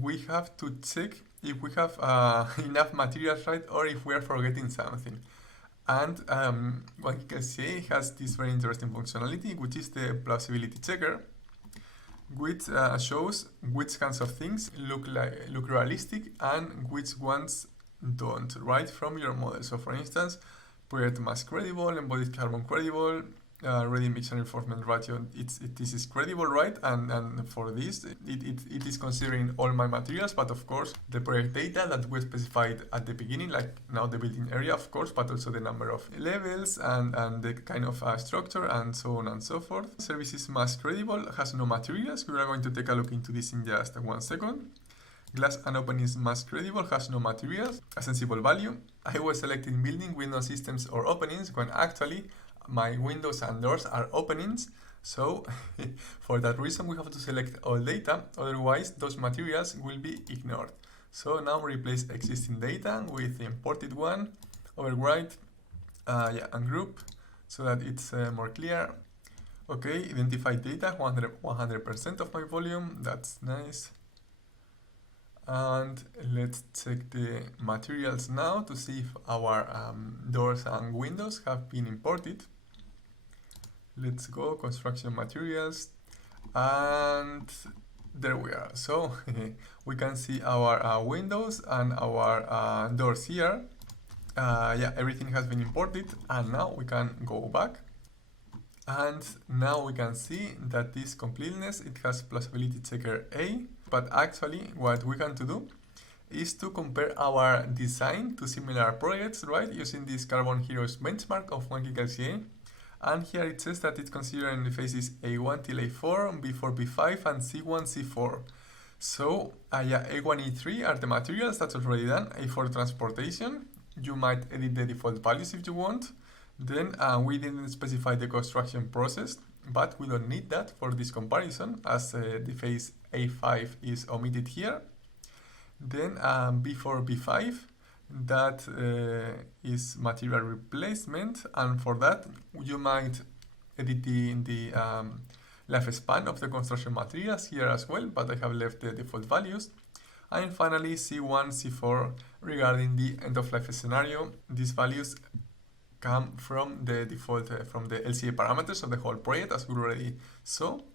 we have to check if we have enough materials, right, or if we are forgetting something. And One Click LCA has this very interesting functionality, which is the plausibility checker, which shows which kinds of things look realistic and which ones don't, right, from your model. So for instance, project mass credible, embodied carbon credible, ready mix and reinforcement ratio, this is credible, right? And for this, it is considering all my materials, but of course the project data that we specified at the beginning, like now the building area, of course, but also the number of levels and the kind of structure and so on and so forth. Services mass credible has no materials. We are going to take a look into this in just 1 second. Glass and openings mass credible has no materials, a sensible value. I was selecting building, window systems or openings when actually my windows and doors are openings. So for that reason we have to select all data, otherwise those materials will be ignored. So now replace existing data with the imported one, overwrite and group so that it's more clear. Okay, identified data, 100% of my volume, that's nice. And let's check the materials now to see if our doors and windows have been imported. Let's go, construction materials, and there we are. So we can see our windows and our doors here. Everything has been imported, and now we can go back. And now we can see that this completeness, it has plausibility checker A, but actually what we can do is to compare our design to similar projects, right, using this Carbon Heroes benchmark of One Click LCA. And here it says that it's considering the phases A1 till A4, B4, B5, and C1, C4. So A1, E3 are the materials, that's already done. A4 transportation, you might edit the default values if you want. Then we didn't specify the construction process, but we don't need that for this comparison as the phase A5 is omitted here. Then B4, B5, that is material replacement, and for that you might edit the lifespan of the construction materials here as well, but I have left the default values. And finally C1, C4 regarding the end of life scenario. These values come from the default from the LCA parameters of the whole project, as we already saw.